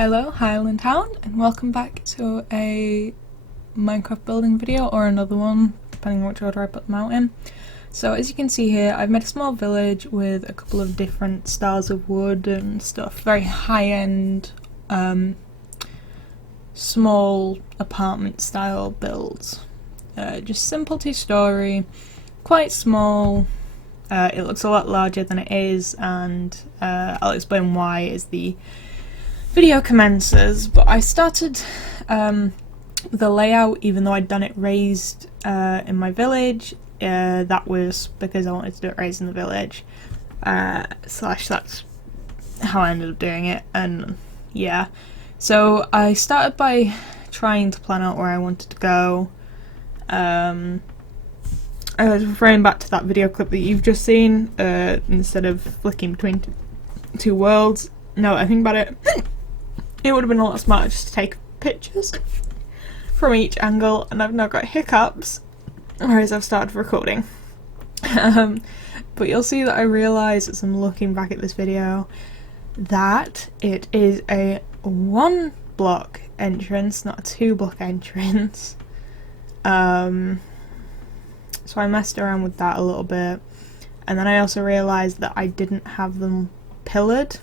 Hello, Highland Town, and welcome back to a Minecraft building video, or another one, depending on which order I put them out in. So as you can see here, I've made a small village with a couple of different styles of wood and stuff, very high-end, small apartment style builds. Just simple two-story, quite small. It looks a lot larger than it is, and I'll explain why as the video commences. But I started with a layout, even though I'd done it raised in my village. That was because I wanted to do it raised in the village, slash that's how I ended up doing it. And yeah, so I started by trying to plan out where I wanted to go. I was referring back to that video clip that you've just seen, instead of flicking between two worlds. No, I think about it, it would have been a lot smarter just to take pictures from each angle, and I've now got hiccups, whereas I've started recording. But you'll see that I realise as I'm looking back at this video that it is a 1 block entrance, not a 2 block entrance. So I messed around with that a little bit, and then I also realised that I didn't have them pillared.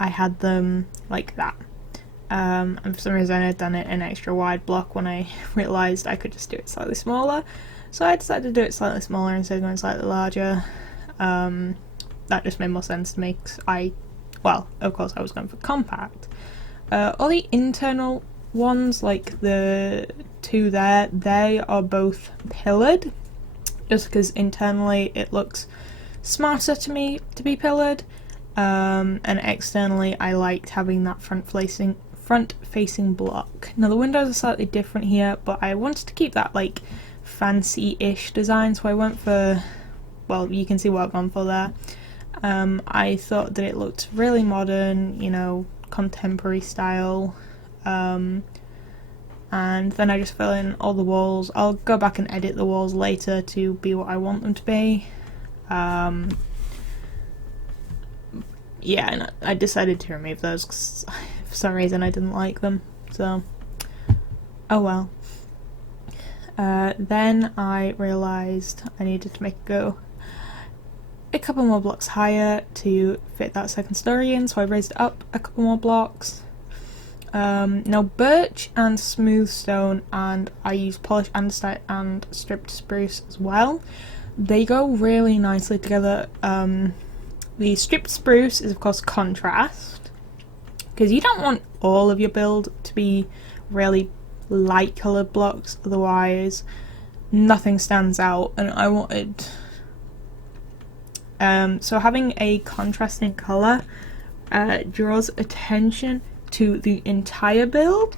I had them like that, and for some reason I'd done it an extra wide block when I realised I could just do it slightly smaller, so I decided to do it slightly smaller instead of going slightly larger. That just made more sense to me, because well, of course I was going for compact. All the internal ones, like the two there, they are both pillared, just because internally it looks smarter to me to be pillared, and externally I liked having that front-facing block. Now the windows are slightly different here, but I wanted to keep that like fancy-ish design, so I went for, well, you can see what I've gone for there. I thought that it looked really modern, you know, contemporary style. And then I just fill in all the walls. I'll go back and edit the walls later to be what I want them to be. Yeah, and I decided to remove those because for some reason I didn't like them, so oh well. Then I realised I needed to go a couple more blocks higher to fit that second story in, so I raised it up a couple more blocks. Now birch and smooth stone, and I use polished andesite and stripped spruce as well, they go really nicely together. The stripped spruce is of course contrast, because you don't want all of your build to be really light coloured blocks, otherwise nothing stands out, and I wanted so having a contrasting colour draws attention to the entire build.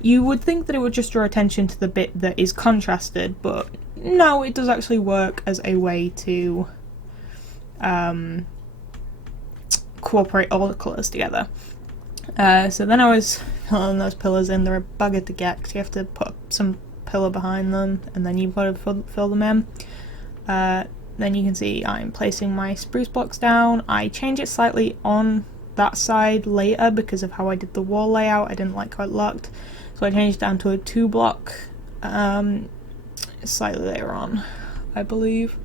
You would think that it would just draw attention to the bit that is contrasted, but no, it does actually work as a way to cooperate all the colours together. So then I was filling those pillars in. They're a bugger to get because you have to put some pillar behind them and then you've got to fill them in. Then you can see I'm placing my spruce blocks down. I change it slightly on that side later because of how I did the wall layout. I didn't like how it looked, so I changed it down to a 2 block slightly later on, I believe,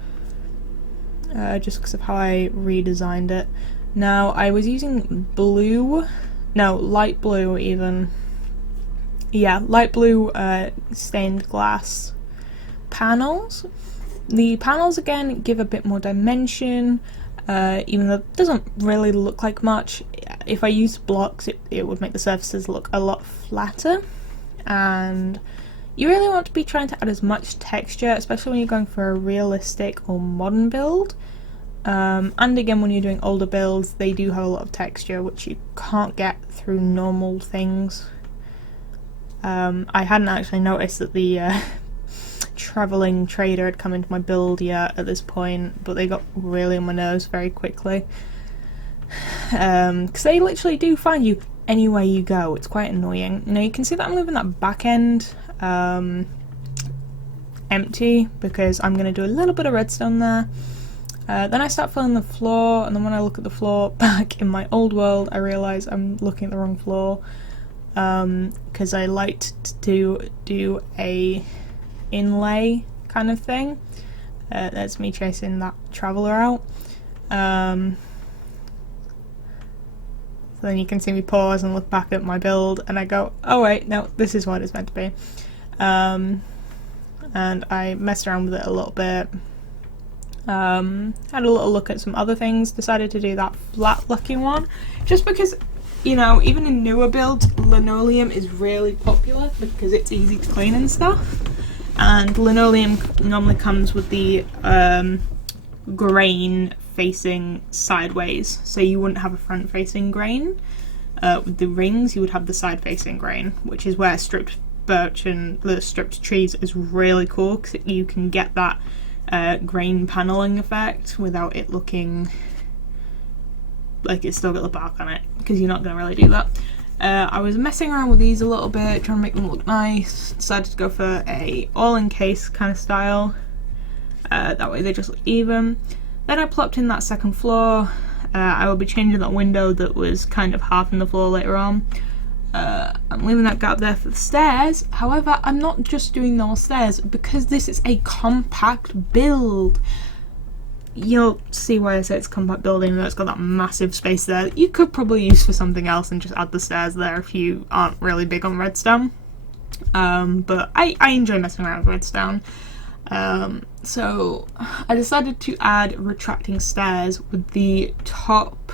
just because of how I redesigned it. Now I was using light blue even. Yeah, light blue stained glass panels. The panels again give a bit more dimension, even though it doesn't really look like much. If I used blocks, it would make the surfaces look a lot flatter, and you really want to be trying to add as much texture, especially when you're going for a realistic or modern build. And again, when you're doing older builds, they do have a lot of texture, which you can't get through normal things. I hadn't actually noticed that the travelling trader had come into my build yet at this point, but they got really on my nerves very quickly, because they literally do find you anywhere you go. It's quite annoying. Now you can see that I'm leaving that back end empty because I'm going to do a little bit of redstone there. Then I start filling the floor, and then when I look at the floor back in my old world, I realise I'm looking at the wrong floor, because I liked to do a inlay kind of thing. That's me chasing that traveller out. So then you can see me pause and look back at my build, and I go, oh wait, no, this is what it's meant to be. And I messed around with it a little bit. Had a little look at some other things, decided to do that flat looking one, just because, you know, even in newer builds, linoleum is really popular because it's easy to clean and stuff. And linoleum normally comes with the grain facing sideways, so you wouldn't have a front facing grain. With the rings, you would have the side facing grain, which is where stripped birch and the stripped trees is really cool, because you can get that grain paneling effect without it looking like it's still got the bark on it, because you're not going to really do that. I was messing around with these a little bit, trying to make them look nice. Decided to go for a all-in-case kind of style. That way they just look even. Then I plopped in that second floor. I will be changing that window that was kind of half in the floor later on. I'm leaving that gap there for the stairs. However, I'm not just doing those stairs because this is a compact build. You'll see why I say it's compact building, that it's got that massive space there. You could probably use for something else and just add the stairs there if you aren't really big on redstone. But I enjoy messing around with redstone. So I decided to add retracting stairs with the top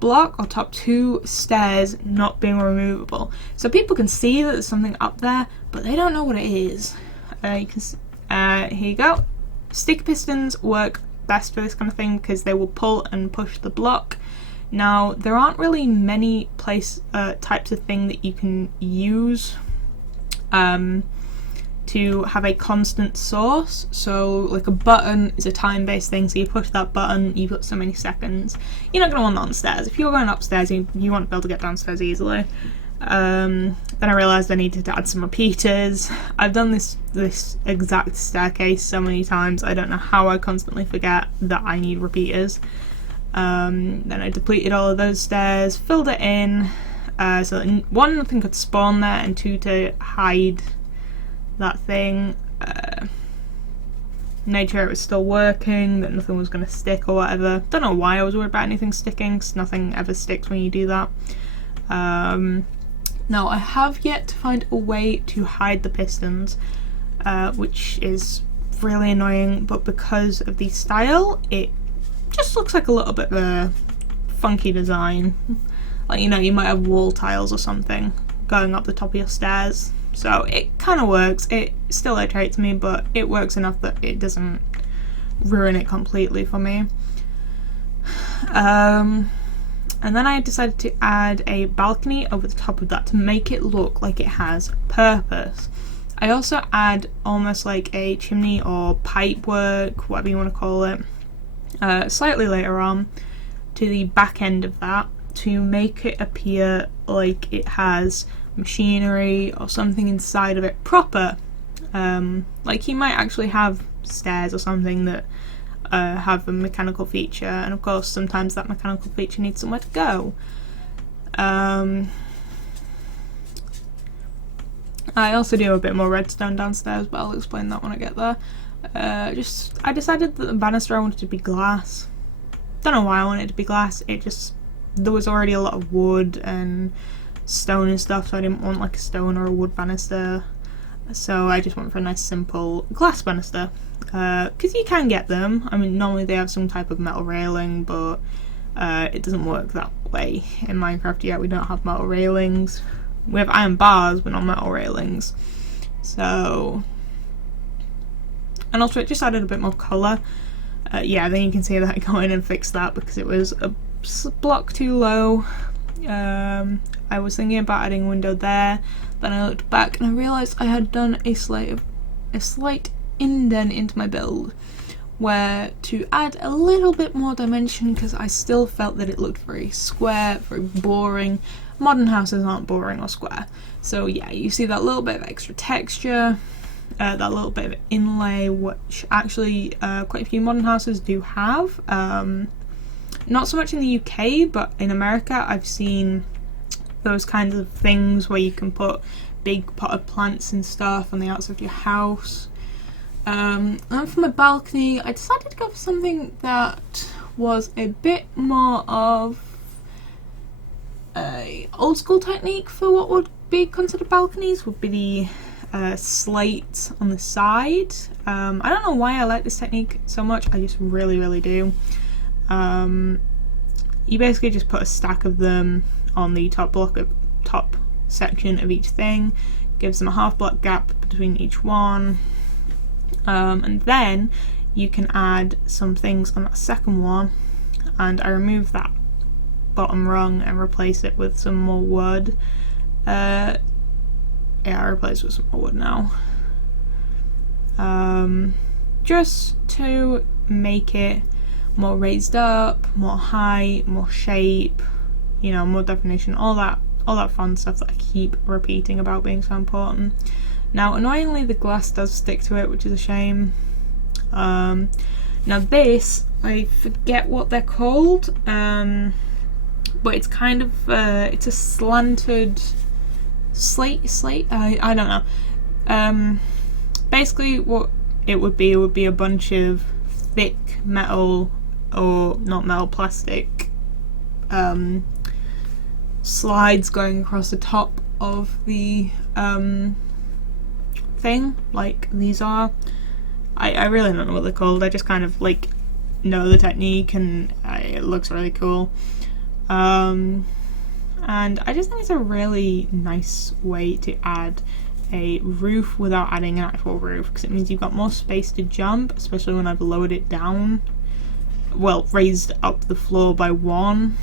block or top two stairs not being removable. So people can see that there's something up there, but they don't know what it is. You can see, here you go. Stick pistons work best for this kind of thing because they will pull and push the block. Now, there aren't really many types of thing that you can use to have a constant source. So like a button is a time-based thing, so you push that button, you've got so many seconds. You're not going to want that on the stairs. If you're going upstairs, you want to be able to get downstairs easily. Then I realised I needed to add some repeaters. I've done this exact staircase so many times, I don't know how I constantly forget that I need repeaters. Then I depleted all of those stairs, filled it in, so that one, nothing could spawn there, and two, to hide that thing. Made sure it was still working, that nothing was going to stick or whatever. Don't know why I was worried about anything sticking, because nothing ever sticks when you do that. Now I have yet to find a way to hide the pistons, which is really annoying, but because of the style, it just looks like a little bit of a funky design. Like, you know, you might have wall tiles or something going up the top of your stairs. So it kind of works. It still irritates me, but it works enough that it doesn't ruin it completely for me. And then I decided to add a balcony over the top of that to make it look like it has purpose. I also add almost like a chimney or pipe work, whatever you want to call it, slightly later on to the back end of that to make it appear like it has machinery or something inside of it proper. Like you might actually have stairs or something that have a mechanical feature, and of course sometimes that mechanical feature needs somewhere to go. I also do a bit more redstone downstairs, but I'll explain that when I get there. I decided that the banister I wanted to be glass. Don't know why I wanted it to be glass, there was already a lot of wood and stone and stuff, so I didn't want like a stone or a wood banister. So I just went for a nice simple glass banister. Because you can get them. I mean, normally they have some type of metal railing, but it doesn't work that way in Minecraft yet. We don't have metal railings. We have iron bars, but not metal railings. So, and also it just added a bit more colour. Yeah, then you can see that I go in and fix that because it was a block too low. I was thinking about adding a window there, then I looked back and I realised I had done a slight indent into my build, where to add a little bit more dimension, because I still felt that it looked very square, very boring. Modern houses aren't boring or square, so yeah, you see that little bit of extra texture. that little bit of inlay, which actually quite a few modern houses do have. Not so much in the UK, but in America I've seen those kinds of things where you can put big potted plants and stuff on the outside of your house. And for my balcony, I decided to go for something that was a bit more of a old school technique for what would be considered balconies. Would be the slate on the side. I don't know why I like this technique so much, I just really do. You basically just put a stack of them on the top section of each thing, gives them a half block gap between each one, and then you can add some things on that second one, and I remove that bottom rung and replace it with some more wood. Yeah, I replace it with some more wood now, just to make it more raised up, more height, more shape, you know, more definition, all that fun stuff that I keep repeating about being so important. Now, annoyingly, the glass does stick to it, which is a shame. Now this, I forget what they're called, but it's kind of it's a slanted slate. I don't know. Basically, what it would be a bunch of thick metal, or not metal, plastic slides going across the top of the thing, like these are. I really don't know what they're called. I just kind of like know the technique, and it looks really cool. And I just think it's a really nice way to add a roof without adding an actual roof, because it means you've got more space to jump, especially when I've lowered it down, well, raised up the floor by one.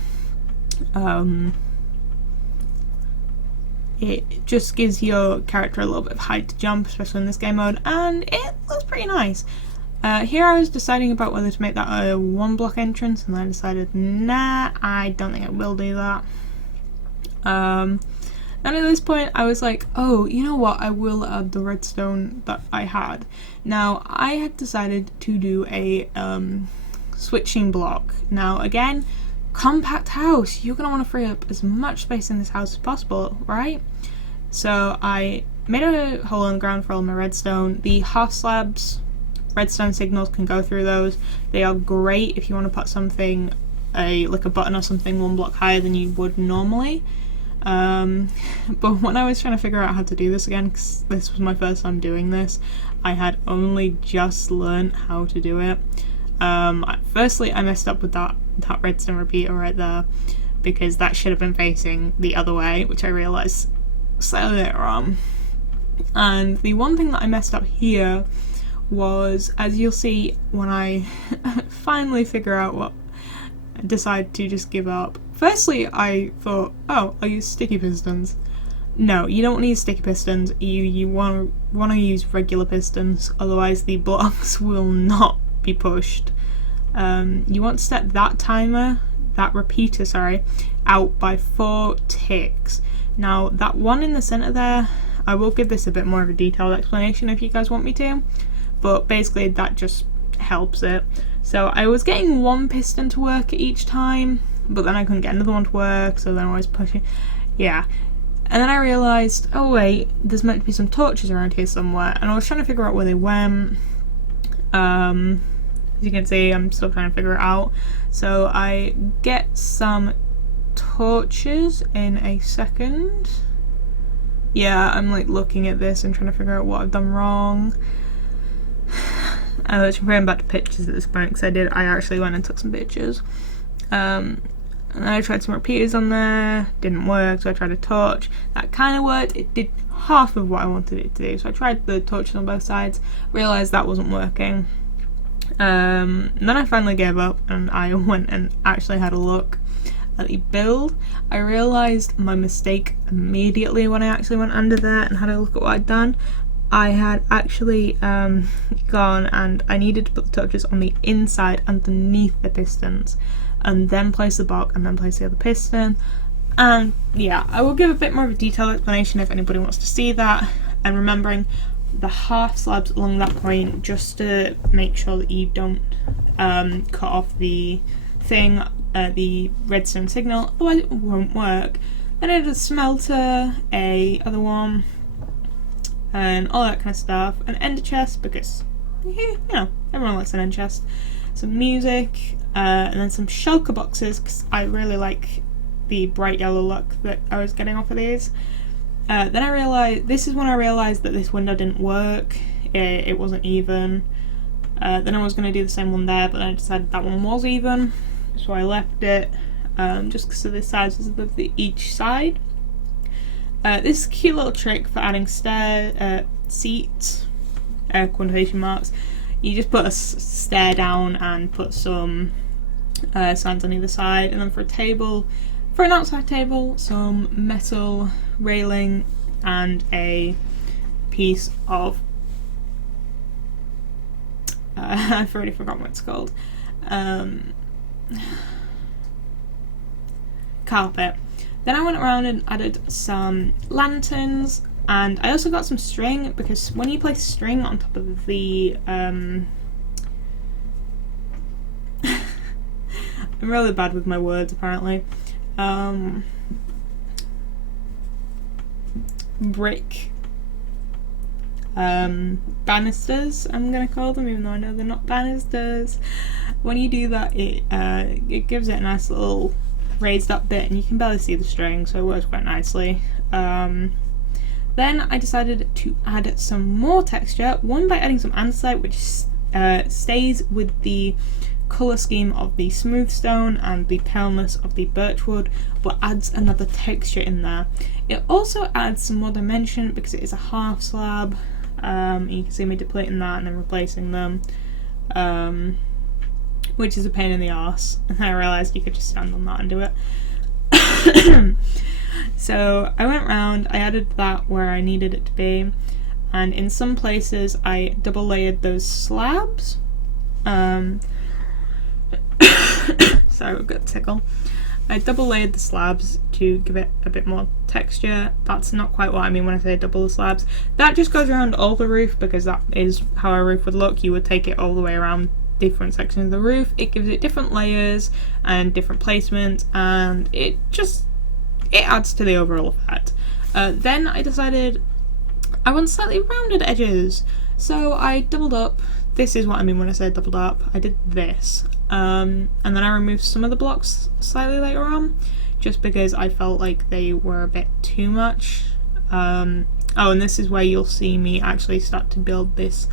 It just gives your character a little bit of height to jump, especially in this game mode, and it looks pretty nice. Here I was deciding about whether to make that a one block entrance, and I decided, nah, I don't think I will do that. And at this point I was like, oh, you know what, I will add the redstone that I had. Now, I had decided to do a switching block. Now again, compact house, you're going to want to free up as much space in this house as possible, right? So I made a hole in the ground for all my redstone. The half slabs, redstone signals can go through those. They are great if you want to put something, like a button or something, one block higher than you would normally. But when I was trying to figure out how to do this again, because this was my first time doing this, I had only just learned how to do it. Firstly, I messed up with that redstone repeater right there, because that should have been facing the other way, which I realised slightly later on. And the one thing that I messed up here was, as you'll see when I finally figure out what, decide to just give up. Firstly, I thought, oh, I'll use sticky pistons. No, you don't need sticky pistons. You want to use regular pistons, otherwise the blocks will not be pushed. You want to set that repeater, out by 4 ticks. Now, that one in the center there, I will give this a bit more of a detailed explanation if you guys want me to, but basically that just helps it. So I was getting one piston to work each time, but then I couldn't get another one to work, so then I was pushing. Yeah. And then I realised, oh wait, there's meant to be some torches around here somewhere, and I was trying to figure out where they went. As you can see, I'm still trying to figure it out. So I get some torches in a second. Yeah, I'm like looking at this and trying to figure out what I've done wrong. I'm going back to pictures at this point, because I actually went and took some pictures. And then I tried some repeaters on there, didn't work, so I tried a torch. That kind of worked, it did half of what I wanted it to do. So I tried the torches on both sides, realised that wasn't working. Then I finally gave up, and I went and actually had a look at the build. I realised my mistake immediately when I actually went under there and had a look at what I'd done. I had actually gone and I needed to put the torches on the inside underneath the pistons, and then place the block and then place the other piston. And yeah, I will give a bit more of a detailed explanation if anybody wants to see that. And remembering, the half slabs along that point just to make sure that you don't cut off the thing, the redstone signal, otherwise it won't work. Then I did a smelter, a other one, and all that kind of stuff. An ender chest because, you know, everyone likes an ender chest. Some music, and then some shulker boxes because I really like the bright yellow look that I was getting off of these. Then I realised, this is when I realised that this window didn't work, it wasn't even. Then I was going to do the same one there, but then I decided that one was even, so I left it, just because of the sizes of each side. This is a cute little trick for adding seats, quotation marks. You just put a stair down and put some signs on either side, and then for a table, for an outside table, some metal railing and a piece of I've already forgotten what it's called, carpet. Then I went around and added some lanterns, and I also got some string because when you place string on top of the I'm really bad with my words apparently. Brick banisters, I'm gonna call them, even though I know they're not banisters. When you do that, it gives it a nice little raised up bit, and you can barely see the string, so it works quite nicely. Then I decided to add some more texture, one by adding some andesite, which stays with the colour scheme of the smooth stone and the paleness of the birchwood, but adds another texture in there. It also adds some more dimension because it is a half slab. You can see me depleting that and then replacing them, which is a pain in the arse, and I realised you could just stand on that and do it. So I went round, I added that where I needed it to be, and in some places I double layered those slabs. Sorry, I've got a tickle. I double layered the slabs to give it a bit more texture. That's not quite what I mean when I say double the slabs. That just goes around all the roof because that is how a roof would look. You would take it all the way around different sections of the roof. It gives it different layers and different placements, and it adds to the overall effect. Then I decided I want slightly rounded edges, so I doubled up. This is what I mean when I say doubled up. I did this. And then I removed some of the blocks slightly later on, just because I felt like they were a bit too much. Oh, and this is where you'll see me actually start to build this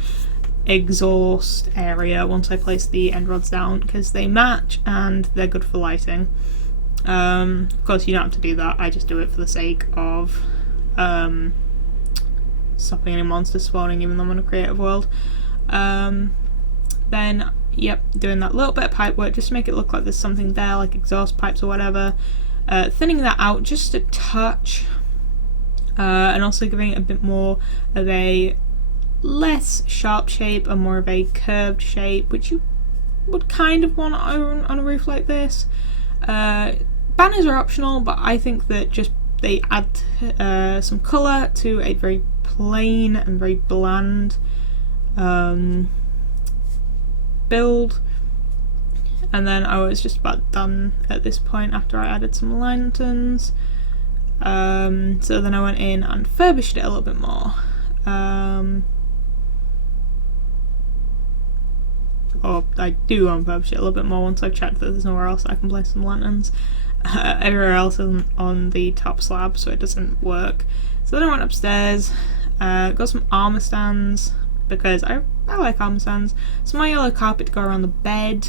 exhaust area once I place the end rods down, because they match and they're good for lighting. Of course you don't have to do that, I just do it for the sake of stopping any monsters spawning, even though I'm in a creative world. Then yep, doing that little bit of pipe work just to make it look like there's something there, like exhaust pipes or whatever. Thinning that out just a touch, and also giving it a bit more of a less sharp shape and more of a curved shape, which you would kind of want on a roof like this. Banners are optional, but I think that just they add some colour to a very plain and very bland build. And then I was just about done at this point after I added some lanterns. So then I went in and furbished it a little bit more. Or I do unfurbish it a little bit more once I've checked that there's nowhere else I can place some lanterns. Everywhere else is on the top slab, so it doesn't work. So then I went upstairs, got some armour stands, because I like armour stands. Some more yellow carpet to go around the bed.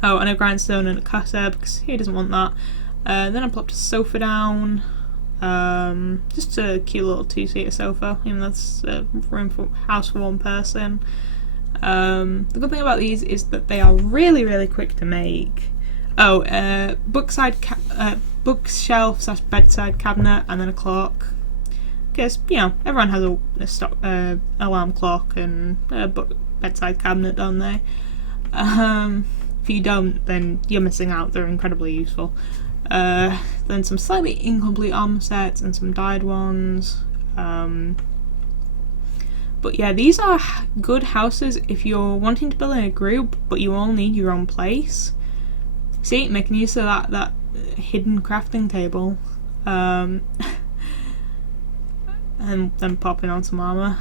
Oh, and a grindstone and a cutter, because he doesn't want that. Then I plopped a sofa down, just a cute little two-seater sofa, even though that's room for house for one person. The good thing about these is that they are really, really quick to make. Oh, bookshelf slash bedside cabinet, and then a clock. Because, you know, everyone has a stock alarm clock and a bedside cabinet, don't they? If you don't, then you're missing out. They're incredibly useful. Then some slightly incomplete armor sets and some dyed ones. But yeah, these are good houses if you're wanting to build in a group but you all need your own place. See, making use of that hidden crafting table, and then popping on some armour.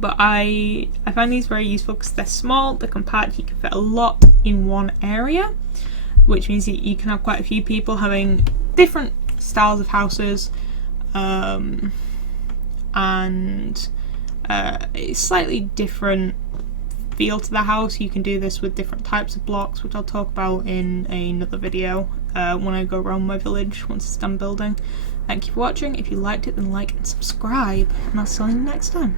But I find these very useful because they're small, they're compact, you can fit a lot in one area, which means that you can have quite a few people having different styles of houses, and it's slightly different feel to the house. You can do this with different types of blocks, which I'll talk about in another video when I go around my village once it's done building. Thank you for watching. If you liked it, then like and subscribe, and I'll see you next time.